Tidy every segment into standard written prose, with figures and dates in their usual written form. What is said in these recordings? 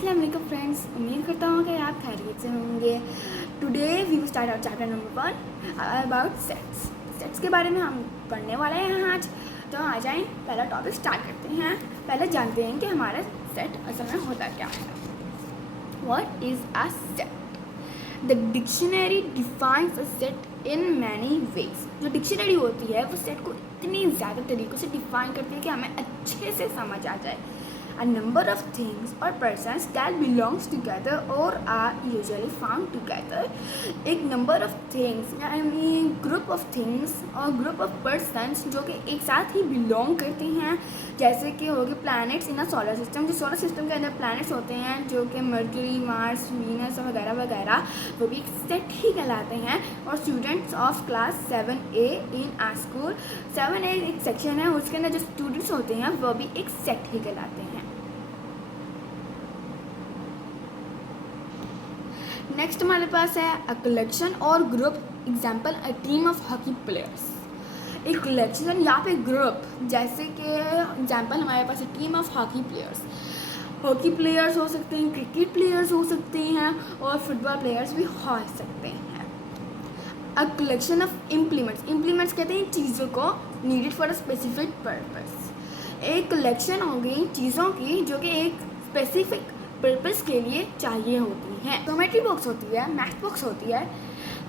अस्सलाम वालेकुम फ्रेंड्स, उम्मीद करता हूँ कि आप खैरियत से होंगे। Today we will start our chapter number 1 about sets. Sets के बारे में हम पढ़ने वाले हैं आज। तो आ जाएं, पहला टॉपिक स्टार्ट करते हैं। पहले जानते हैं कि हमारा सेट असल में होता क्या है। What is a set? The dictionary defines a set in many ways. जो डिक्शनरी होती है वो सेट को इतनी ज़्यादा तरीक़ों से डिफाइन करती है कि हमें अच्छे से समझ आ जाए। A number of things or persons that belongs together or are usually found together. एक number of things यानी group of things और group of persons जो कि एक साथ ही belong करते हैं, जैसे कि हो गए planets in a solar system। जो solar system के अंदर planets होते हैं जो कि मर्क्यूरी, मार्स, वीनस वगैरह वगैरह, वो भी एक सेट ही कहलाते हैं। और students of class 7A in a school, 7A एक सेक्शन है, उसके अंदर जो स्टूडेंट्स होते हैं वो भी एक सेट ही कहलाते हैं। नेक्स्ट हमारे पास है अ कलेक्शन और group. Example a team of hockey players. एक कलेक्शन या फिर ग्रुप, जैसे कि एग्जाम्पल हमारे पास है team of hockey players. Hockey players हो सकते हैं, क्रिकेट प्लेयर्स हो सकते हैं और फुटबॉल प्लेयर्स भी हो सकते हैं। A collection of implements. Implements कहते हैं चीज़ों को needed for a specific purpose. एक कलेक्शन हो गई चीज़ों की जो कि एक स्पेसिफिक पर्पस के लिए चाहिए होती हैं। ज्योमेट्री बॉक्स होती है, मैथ बॉक्स होती है,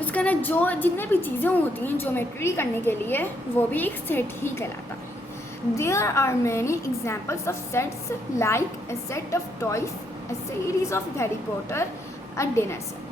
उसके अंदर जो जितने भी चीज़ें होती हैं ज्योमेट्री करने के लिए वो भी एक सेट ही कहलाता है। There are many examples of sets like a set of toys, a series of Harry Potter, a dinner set.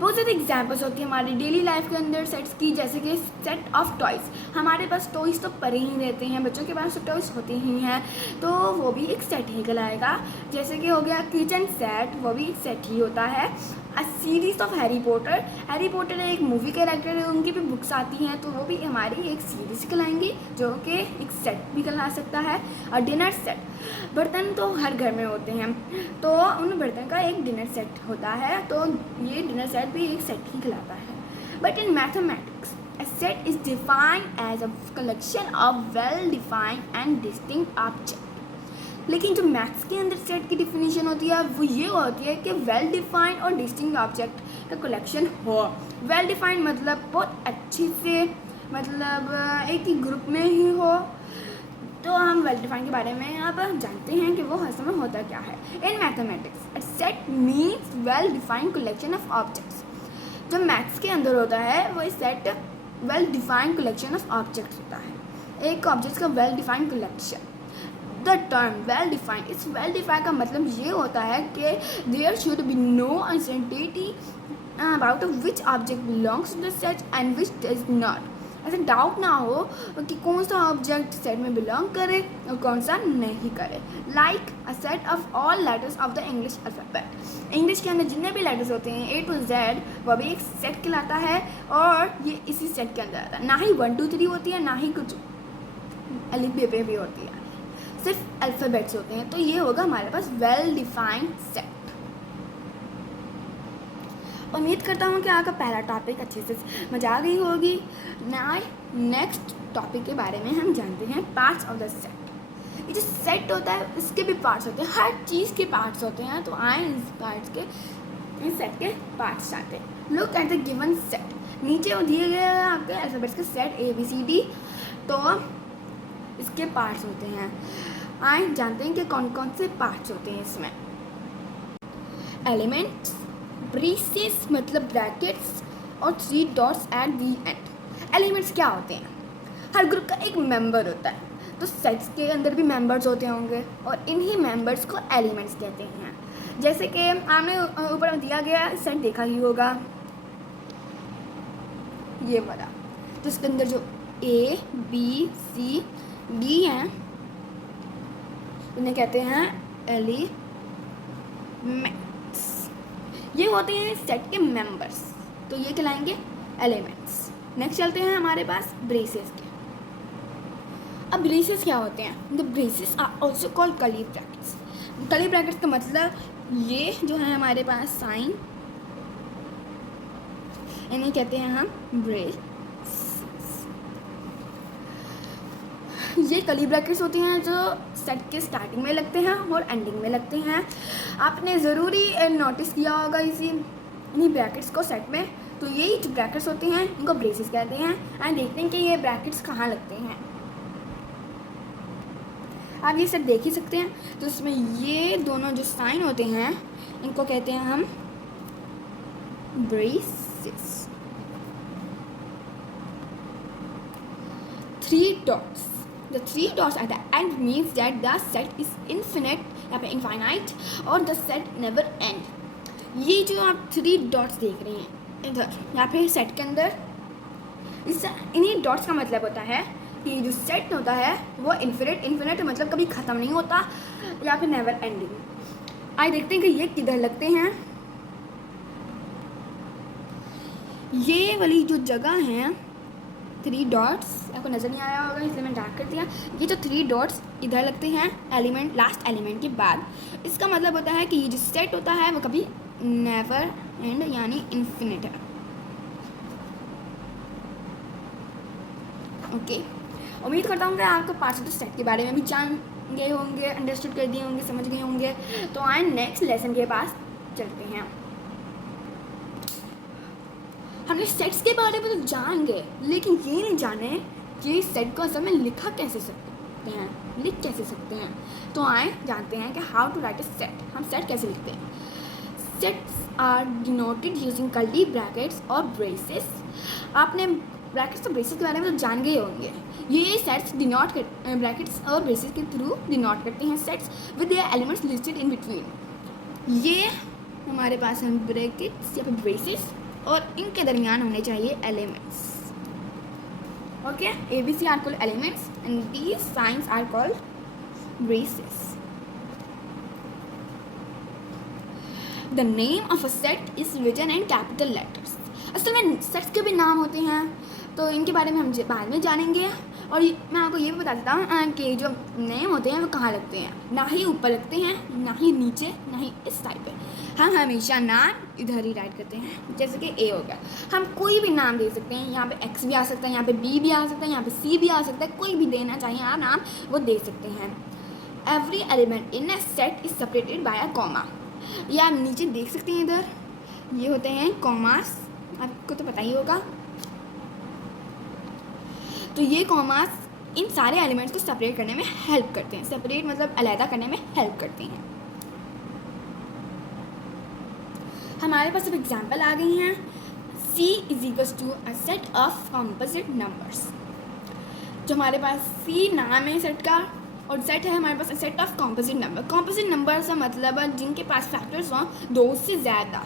बहुत ज़्यादा एग्जाम्पल्स होती है हमारी डेली लाइफ के अंदर सेट्स की, जैसे कि सेट ऑफ टॉयज़। हमारे पास टॉयज़ तो पड़े ही रहते हैं, बच्चों के पास तो टॉयज़ होते ही हैं, तो वो भी एक सेट ही कहलाएगा। जैसे कि हो गया किचन सेट, वो भी एक सेट ही होता है। अ series of Harry Potter. Harry Potter एक मूवी कैरेक्टर है, उनकी भी बुक्स आती हैं, तो वो भी हमारी एक सीरीज़ कहलाएंगी जो कि एक सेट भी कहला सकता है। और डिनर सेट, बर्तन तो हर घर में होते हैं, तो उन बर्तन का एक डिनर सेट होता है, तो ये डिनर सेट भी एक सेट ही कहलाता है। But in mathematics a set is defined as a collection of well defined and distinct objects। लेकिन जो मैथ्स के अंदर सेट की डिफिनीशन होती है वो ये होती है कि वेल डिफाइंड और डिस्टिंक्ट ऑब्जेक्ट का कलेक्शन हो। वेल डिफाइंड मतलब बहुत अच्छे से, मतलब एक ही ग्रुप में ही हो। तो हम वेल डिफाइंड के बारे में अब जानते हैं कि वो असल में होता क्या है। In mathematics a set means well defined collection of objects. जो मैथ्स के अंदर होता है वो set well defined collection of objects होता है, एक ऑब्जेक्ट्स का well defined collection. The term well defined, इस वेल डिफाइंड का मतलब ये होता है कि there should be no uncertainty about which object belongs to the set and which does not. ऐसा डाउट ना हो कि कौन सा ऑब्जेक्ट सेट में बिलोंग करे और कौन सा नहीं करे। Like a set of all letters of the English alphabet. English के अंदर जितने भी लेटर्स होते हैं A to Z, वह भी एक सेट कहलाता है और ये इसी सेट के अंदर आता है। ना ही 1 2 3 होती है, ना ही कुछ अलिफ बे भी होती है, सिर्फ अल्फ़ाबेट्स होते हैं। तो ये होगा हमारे पास वेल डिफाइंड सेट। उम्मीद करता हूँ कि आपका पहला टॉपिक अच्छे से मजा आ गई होगी। नेक्स्ट टॉपिक के बारे में हम जानते हैं पार्ट्स ऑफ द सेट। ये जो सेट होता है इसके भी पार्ट्स होते हैं, हर चीज़ के पार्ट्स होते हैं। तो आए इस सेट के पार्ट्स जानते हैं। Look at the given set. नीचे वो दिए गए हैं आपके अल्फ़ाबेट्स के सेट ABCD, तो इसके पार्ट्स होते हैं। आए जानते हैं कि कौन कौन से पार्ट्स होते हैं इसमें। एलिमेंट्स, ब्रेसेस मतलब ब्रैकेट्स और 3 dots at the and. Elements क्या होते हैं? हर ग्रुप का एक मेंबर होता है, तो सेट्स के अंदर भी मेंबर्स होते होंगे और इन्हीं मेंबर्स को एलिमेंट्स कहते हैं। जैसे कि आपने ऊपर दिया गया सेट देखा ही होगा, ये वाला, तो इसके अंदर जो A B C D हैं उन्हें कहते हैं एलिमेंट्स। ये होते हैं सेट के मेंबर्स, तो ये कहलाएंगे एलिमेंट्स। नेक्स्ट चलते हैं हमारे पास ब्रेसेस के। अब ब्रेसेस क्या होते हैं? The braces are also called curly brackets. Curly brackets का मतलब ये जो है हमारे पास साइन, इन्हें कहते हैं हम ब्रेस। ये कर्ली ब्रैकेट्स होते हैं जो सेट के स्टार्टिंग में लगते हैं और एंडिंग में लगते हैं। आपने ज़रूरी नोटिस किया होगा इन्हीं ब्रैकेट्स को सेट में। तो ये जो ब्रैकेट्स होते हैं इनको ब्रेसेस कहते हैं। एंड देखते हैं कि ये ब्रैकेट्स कहाँ लगते हैं। आप ये सब देख ही सकते हैं। तो इसमें ये दोनों जो साइन होते हैं इनको कहते हैं हम braces. 3 dots. The 3 dots at the end means that the set is infinite या फिर infinite और the set never end. ये जो आप 3 dots देख रहे हैं इधर या फिर सेट के अंदर, इन्हीं डॉट्स का मतलब होता है कि जो सेट होता है वो इन्फिनिट मतलब कभी ख़त्म नहीं होता या फिर नेवर एंडिंग। आइए देखते हैं कि ये किधर लगते हैं। ये वाली जो जगह है 3 डॉट्स, आपको नज़र नहीं आया होगा इसलिए मैं डार्क कर दिया। ये जो 3 डॉट्स इधर लगते हैं एलिमेंट, लास्ट एलिमेंट के बाद। इसका मतलब होता है कि ये जो सेट होता है वो कभी नेवर एंड यानी इन्फिनिट है। ओके, उम्मीद करता हूँ कि आपको पार्ट्स ऑफ द सेट के बारे में भी जान गए होंगे, अंडरस्टूड कर दिए होंगे, समझ गए होंगे। तो आए नेक्स्ट लेसन के पास चलते हैं। हमने सेट्स के बारे में तो जान गए, लेकिन ये नहीं जाने कि सेट को असल में लिखा कैसे सकते हैं, लिख कैसे सकते हैं। तो आए जानते हैं कि how to write a set, हम सेट कैसे लिखते हैं। Sets are denoted using curly brackets और ब्रेसेस। आपने ब्रैकेट्स और ब्रेसेस के बारे में तो जान गए होंगे। ये सेट्स डिनोट कर ब्रैकेट्स और ब्रेसेस के थ्रू डिनोट करते हैं sets with their elements listed in between. ये हमारे पास हैं ब्रैकेट्स या फिर ब्रेसेस और इनके दरमियान होने चाहिए elements. Okay, ABC are called elements and these signs are called braces. The name of a set is written in capital letters. असल में सेट्स के भी नाम होते हैं, तो इनके बारे में हम बाद में जानेंगे। और मैं आपको ये भी बता देता हूँ कि जो नेम होते हैं वो कहाँ लगते हैं, ना ही ऊपर लगते हैं, ना ही नीचे, ना ही इस साइड पे। हम हमेशा नाम इधर ही राइट करते हैं, जैसे कि A हो गया। हम कोई भी नाम दे सकते हैं, यहाँ पे X भी आ सकता है, यहाँ पे B भी आ सकता है, यहाँ पे C भी आ सकता है, कोई भी देना चाहिए आप नाम वो दे सकते हैं। Every element in a set is separated by a comma. ये आप नीचे देख सकते हैं, इधर ये होते हैं कॉमास, आपको तो पता ही होगा। तो ये कॉमास इन सारे एलिमेंट्स को सेपरेट करने में हेल्प करते हैं। सेपरेट मतलब अलग करने में हेल्प करते हैं। हमारे पास अब एग्जाम्पल आ गई हैं। C is equals to a set of composite numbers. जो हमारे पास C नाम है सेट का, और सेट है हमारे पास set of composite number. Composite number का मतलब है जिनके पास फैक्टर्स हों 2 से ज़्यादा,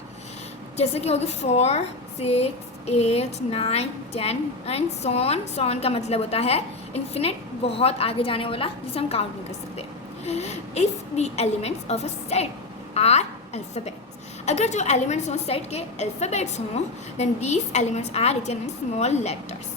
जैसे कि होगी 4, 6, 8, 9, 10 एंड सॉन। सॉन का मतलब होता है इन्फिनिट, बहुत आगे जाने वाला, जिसे हम काउंट नहीं कर सकते। If the elements of a set are alphabets, अगर जो एलिमेंट्स हों सेट के अल्फ़ाबेट्स हों, then these elements are written in small letters.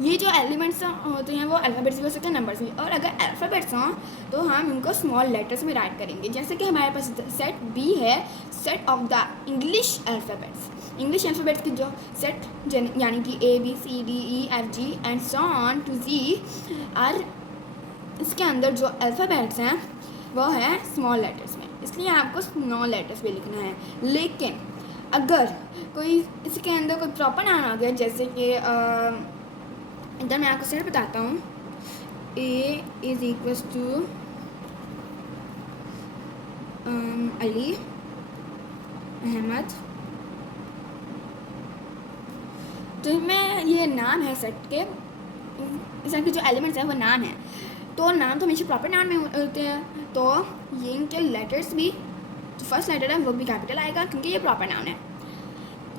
ये जो एलिमेंट्स होते हैं वो अल्फ़ाबेट्स भी हो सकते हैं, नंबर्स भी। और अगर अल्फ़ाबेट्स हों तो हम इनको स्मॉल लेटर्स में राइट करेंगे। जैसे कि हमारे पास सेट B है, set of the English alphabets. English alphabets की जो सेट यानी कि A B C D E F G and so on to Z are, इसके अंदर जो अल्फ़ाबेट्स हैं वो है स्मॉल लेटर्स में, इसलिए आपको स्मॉल लेटर्स में लिखना है। लेकिन अगर कोई इसके अंदर कोई प्रॉपर नाम आ गया, जैसे कि इधर मैं आपको सेट बताता हूँ, A is equals to Ali Ahmad. तो मैं ये नाम है सेट के, सेट के जो एलिमेंट्स हैं वो नाम है, तो नाम तो हमेशा प्रॉपर नाम में होते हैं। तो ये इनके लेटर्स भी, जो फर्स्ट लेटर है वो भी कैपिटल आएगा क्योंकि ये प्रॉपर नाम है।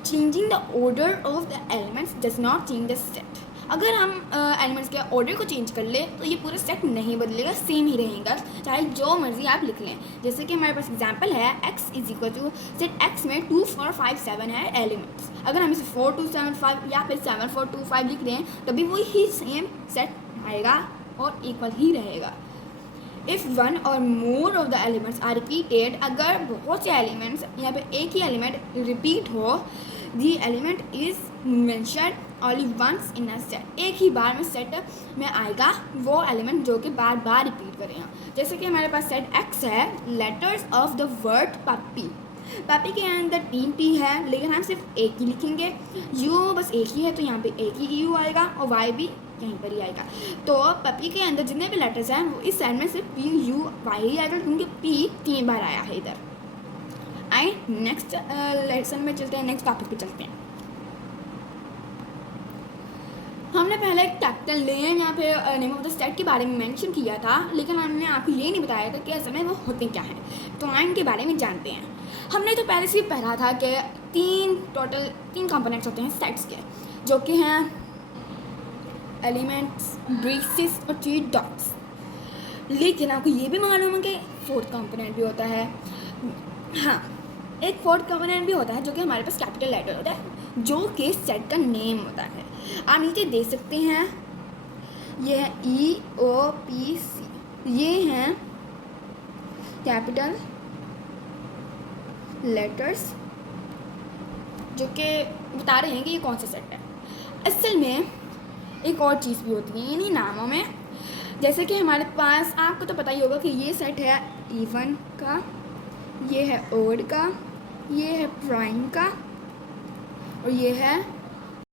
Changing the order of the elements does not change the set. अगर हम एलिमेंट्स के ऑर्डर को चेंज कर ले तो ये पूरा सेट नहीं बदलेगा, सेम ही रहेगा, चाहे जो मर्जी आप लिख लें। जैसे कि हमारे पास एग्जांपल है x is equal to set x में 2 4 5 7 है एलिमेंट्स। अगर हम इसे 4 2 7 5 या फिर 7 4 2 5 लिख दें तभी वो ही सेम सेट आएगा और इक्वल ही रहेगा। If one or more of the elements are repeated, अगर बहुत से एलिमेंट्स यहाँ पे एक ही एलिमेंट रिपीट हो, the element is mentioned only once in a set, एक ही बार में सेट में आएगा वो एलिमेंट जो कि बार बार रिपीट करेगा। जैसे कि हमारे पास सेट एक्स है, letters of the word puppy, puppy के अंदर 3 पी है लेकिन हम सिर्फ एक ही लिखेंगे, यू बस एक ही है तो यहाँ पे एक ही यू आएगा और वाई भी यहीं पर ही आएगा। तो पपी के अंदर जितने भी लेटर्स हैं वो इस साइड में सिर्फ पी यू वाई ही आएगा क्योंकि पी 3 बार आया है इधर। आए नेक्स्ट लेसन में चलते हैं, नेक्स्ट टॉपिक पे चलते हैं। हमने पहले एक कैपिटल नेम यहाँ पे नेम ऑफ द स्टेट के बारे में मेंशन किया था, लेकिन हमने आपको ये नहीं बताया था कि असल में वो होते क्या हैं। तो इनके बारे में जानते हैं। हमने तो पहले से ही पढ़ा था कि टोटल तीन कंपोनेंट्स होते हैं सेट्स के, जो कि हैं एलिमेंट्स, ब्रेसेस और 3 डॉट्स। लेकिन आपको ये भी मालूम है कि 4th कंपोनेंट भी होता है। हाँ, एक 4th कंपोनेंट भी होता है जो कि हमारे पास कैपिटल लेटर होता है, जो कि सेट का नेम होता है। आप नीचे देख सकते हैं, ये है EOPC, ये हैं कैपिटल लेटर्स जो कि बता रहे हैं कि ये कौन सा सेट है। असल में एक और चीज़ भी होती है इन्हीं नामों में, जैसे कि हमारे पास आपको तो पता ही होगा कि ये सेट है इवन का, ये है ओड का, ये है प्राइम का और ये है